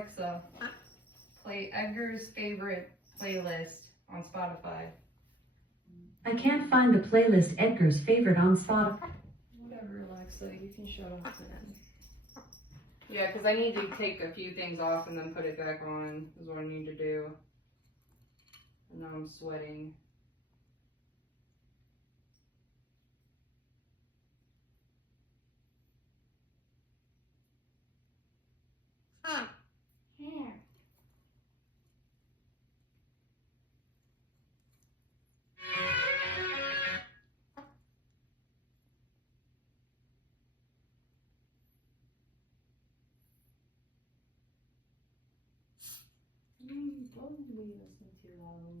Alexa, play Edgar's favorite playlist on Spotify. I can't find the playlist Edgar's favorite on Spotify. Whatever, Alexa, you can shut off then. Yeah, because I need to take a few things off and then put it back on, is what I need to do. And now I'm sweating. Here. Probably listen to younger.